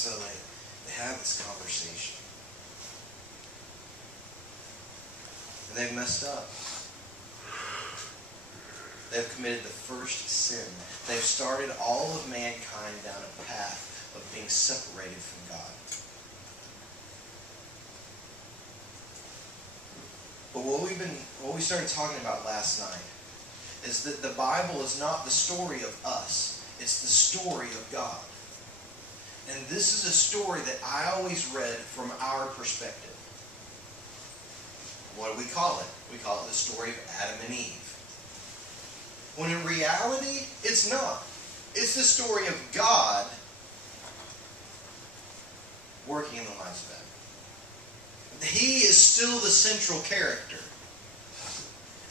So they have this conversation. And they've messed up. They've committed the first sin. They've started all of mankind down a path of being separated from God. But what we started talking about last night is that the Bible is not the story of us. It's the story of God. And this is a story that I always read from our perspective. What do we call it? We call it the story of Adam and Eve. When in reality, it's not. It's the story of God working in the lives of Adam. He is still the central character.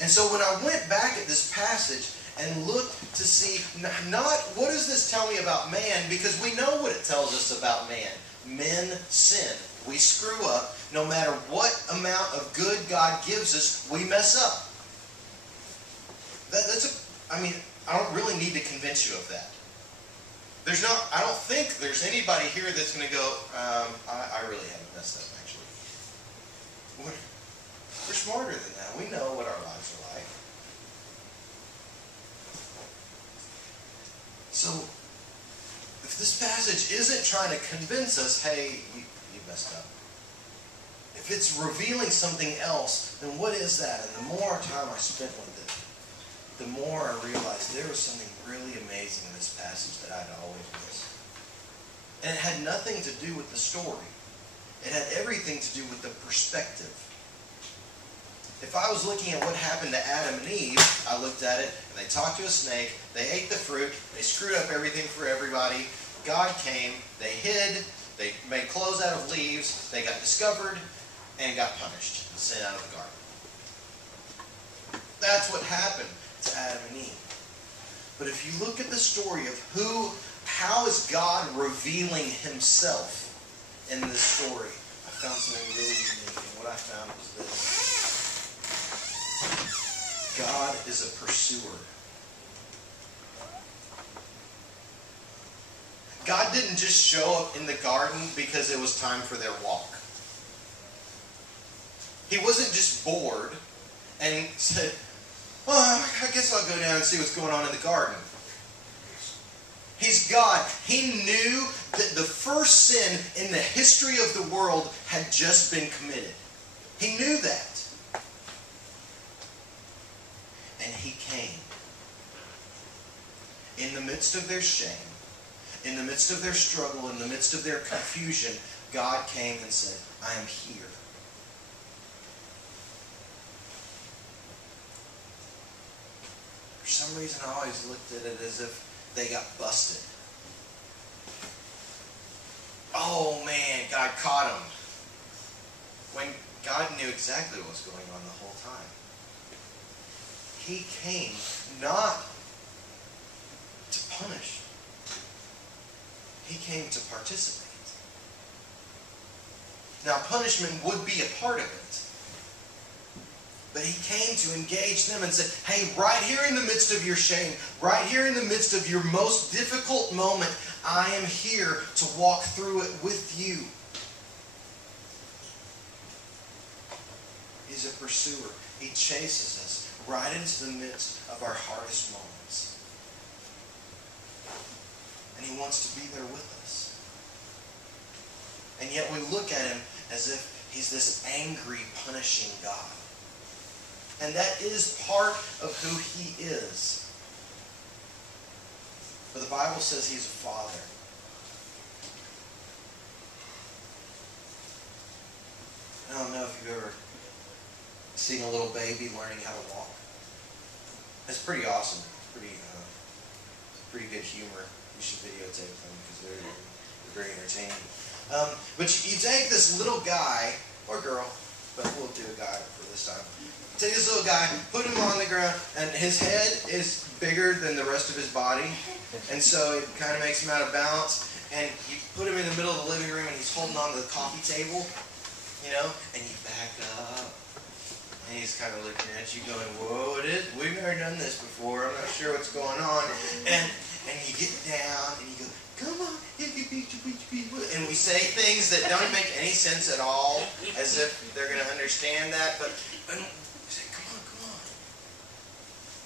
And so when I went back at this passage and looked to see, not what does this tell me about man, because we know what it tells us about man. Men sin. We screw up. No matter what amount of good God gives us, we mess up. I don't really need to convince you of that. I don't think there's anybody here that's going to go, I really haven't messed up, actually. We're smarter than that. We know what our lives are like. So, if this passage isn't trying to convince us, hey, you messed up. If it's revealing something else, then what is that? And the more time I spent with it, the more I realized there was something really amazing in this passage that I'd always missed. And it had nothing to do with the story. It had everything to do with the perspective. If I was looking at what happened to Adam and Eve, I looked at it, and they talked to a snake, they ate the fruit, they screwed up everything for everybody, God came, they hid, they made clothes out of leaves, they got discovered, and got punished, sent out of the garden. That's what happened to Adam and Eve. But if you look at the story of how is God revealing Himself in this story, I found something really unique, and what I found was this. God is a pursuer. God didn't just show up in the garden because it was time for their walk. He wasn't just bored and said, oh, I guess I'll go down and see what's going on in the garden. He's God. He knew that the first sin in the history of the world had just been committed. He knew that. And He came. In the midst of their shame, in the midst of their struggle, in the midst of their confusion, God came and said, I am here. For some reason, I always looked at it as if they got busted. Oh man, God caught them. When God knew exactly what was going on the whole time. He came not to punish. He came to participate. Now, punishment would be a part of it. But He came to engage them and said, hey, right here in the midst of your shame, right here in the midst of your most difficult moment, I am here to walk through it with you. He's a pursuer. He chases us right into the midst of our hardest moments. And He wants to be there with us. And yet we look at Him as if He's this angry, punishing God. And that is part of who He is. But the Bible says He's a Father. I don't know if you've ever seen a little baby learning how to walk. It's pretty awesome. It's pretty good humor. You should videotape them because they're very entertaining. But you take this little guy, or girl, but we'll do a guy for this time. Take this little guy, put him on the ground, and his head is bigger than the rest of his body. And so it kind of makes him out of balance. And you put him in the middle of the living room and he's holding on to the coffee table, and you back up. And he's kind of looking at you going, whoa, we've never done this before. I'm not sure what's going on. And you get down and you go, come on. And say things that don't make any sense at all, as if they're going to understand that. But we say, come on, come on.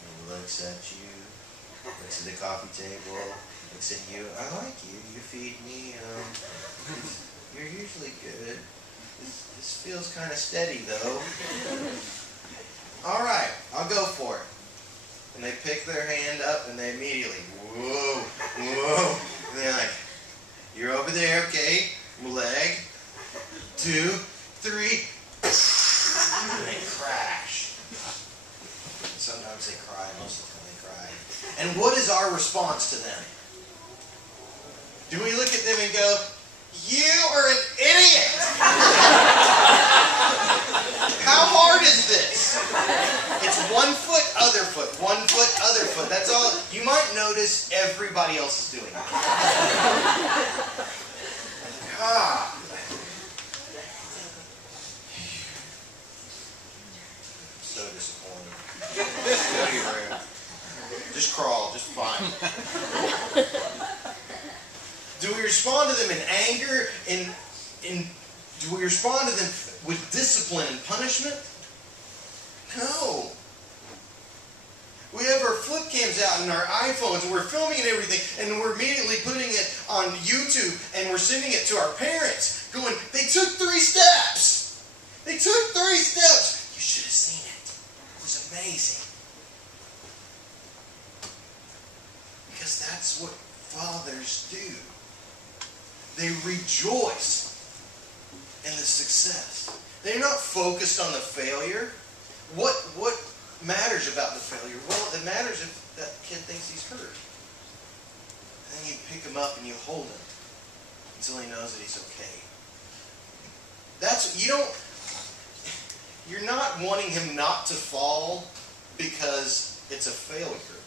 And he looks at you, looks at the coffee table, looks at you. I like you. You feed me. You're usually good. This feels kind of steady, though. All right, I'll go for it. And they pick their hand up, and they immediately, whoa, whoa. And they're like, you're over there, okay? Leg, 2, 3. And they crash. Sometimes they cry, most of the time they cry. And what is our response to them? Do we look at them and go, you are an idiot! How hard is this? It's 1 foot, other foot, 1 foot, other foot. That's all. You might notice everybody else is doing it. Ah. So disappointed. Go to your room. Just crawl, just fine. Do we respond to them in anger? Do we respond to them with discipline and punishment? No. We have our flip cams out and our iPhones, and we're filming and everything, and we're immediately putting it on YouTube, and we're sending it to our parents, going, they took 3 steps. They took 3 steps. You should have seen it. It was amazing. Because that's what fathers do. They rejoice in the success. They're not focused on the failure. What matters about the failure? Well, it matters if that kid thinks he's hurt. And then you pick him up and you hold him until he knows that he's okay. You're not wanting him not to fall because it's a failure.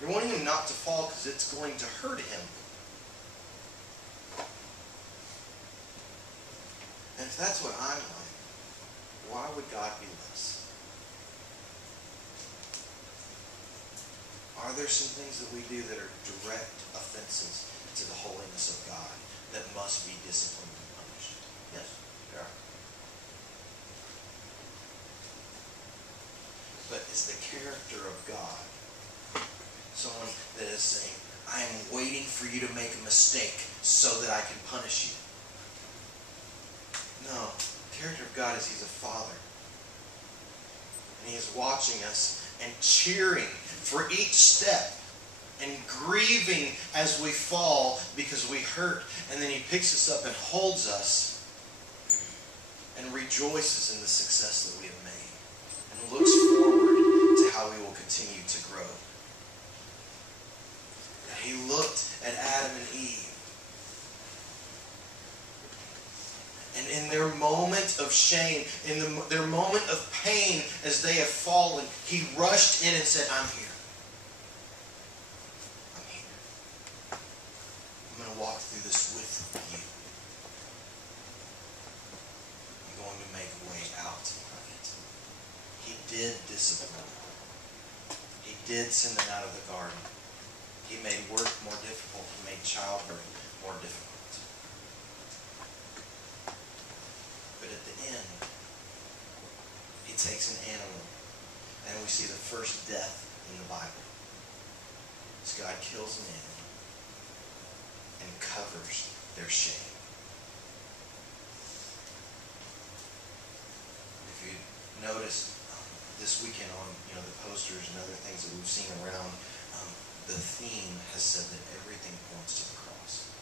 You're wanting him not to fall because it's going to hurt him. And if that's what I'm like, why would God be less? Are there some things that we do that are direct offenses to the holiness of God that must be disciplined and punished? Yes, there are. But is the character of God someone that is saying, I am waiting for you to make a mistake so that I can punish you? No. The character of God is He's a Father. And He is watching us and cheering for each step and grieving as we fall because we hurt. And then He picks us up and holds us and rejoices in the success that we have made and looks forward to how we will continue to grow. He looked at Adam and Eve, and in their moment of shame, in their moment of pain as they have fallen, He rushed in and said, I'm here. I'm here. I'm going to walk through this with you. I'm going to make a way out of it. He did discipline. He did send them out of the garden. He made work more difficult. He made childbirth more difficult. But at the end, He takes an animal, and we see the first death in the Bible. As God kills an animal and covers their shame. If you notice this weekend on the posters and other things that we've seen around, the theme has said that everything points to the cross.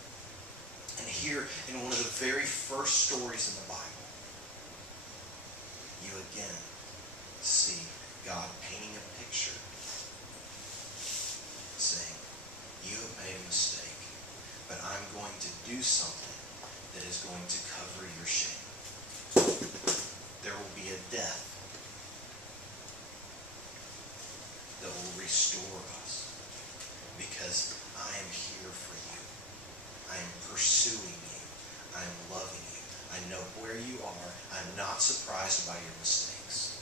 And here, in one of the very first stories in the Bible, you again see God painting a picture, saying, you have made a mistake, but I'm going to do something that is going to cover your shame. There will be a death that will restore us. Because I am here for you. I am pursuing you. I am loving you. I know where you are. I'm not surprised by your mistakes.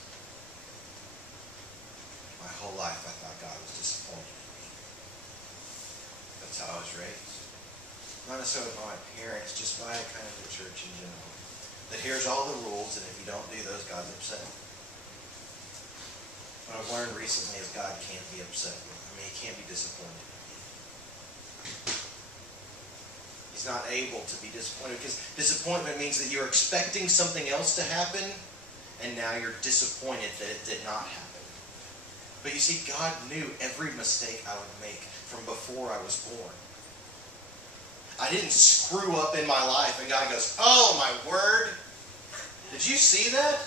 My whole life I thought God was disappointed in me. That's how I was raised. not necessarily by my parents, just by kind of the church in general. That here's all the rules, and if you don't do those, God's upset. What I've learned recently is God can't be upset with me. I mean, He can't be disappointed in me. He's not able to be disappointed, because disappointment means that you're expecting something else to happen, and now you're disappointed that it did not happen. But you see, God knew every mistake I would make from before I was born. I didn't screw up in my life, and God goes, "Oh, my word! Did you see that?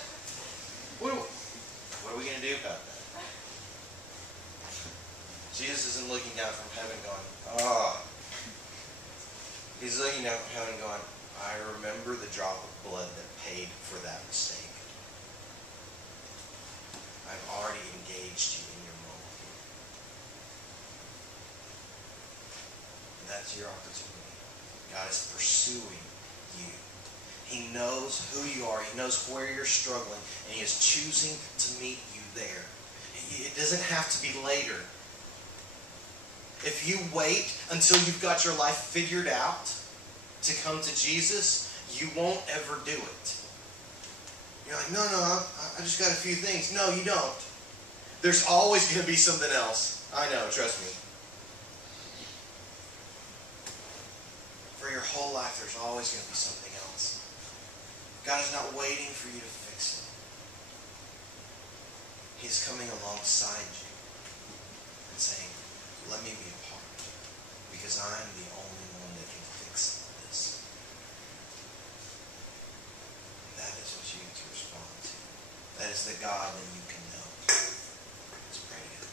What are we going to do about that?" Jesus isn't looking down from heaven going, "Oh." He's looking down from heaven going, "I remember the drop of blood that paid for that mistake. I've already engaged you in your moment. And that's your opportunity. God is pursuing you. He knows who you are. He knows where you're struggling. And He is choosing to meet you there. It doesn't have to be later. If you wait until you've got your life figured out to come to Jesus, you won't ever do it. You're like, no, I just got a few things. No, you don't. There's always going to be something else. I know, trust me. For your whole life, there's always going to be something else. God is not waiting for you to fix it. He's coming alongside you and saying, "Let me be a part, because I'm the only one that can fix this." That is what you need to respond to. That is the God that you can know. Let's pray together.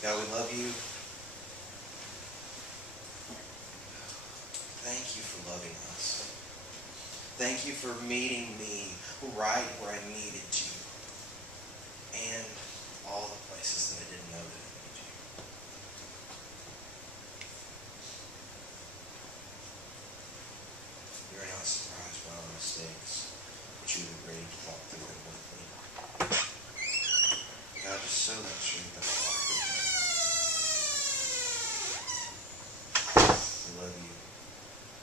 God, we love you. Thank you for loving us. Thank you for meeting me right where I needed you, and all the places that I didn't know that I needed you. You're not surprised by our mistakes, but you were ready to walk through them with me. God, just sow that truth in our life. We love you.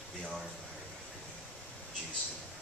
Be honored by our afternoon. In Jesus' name.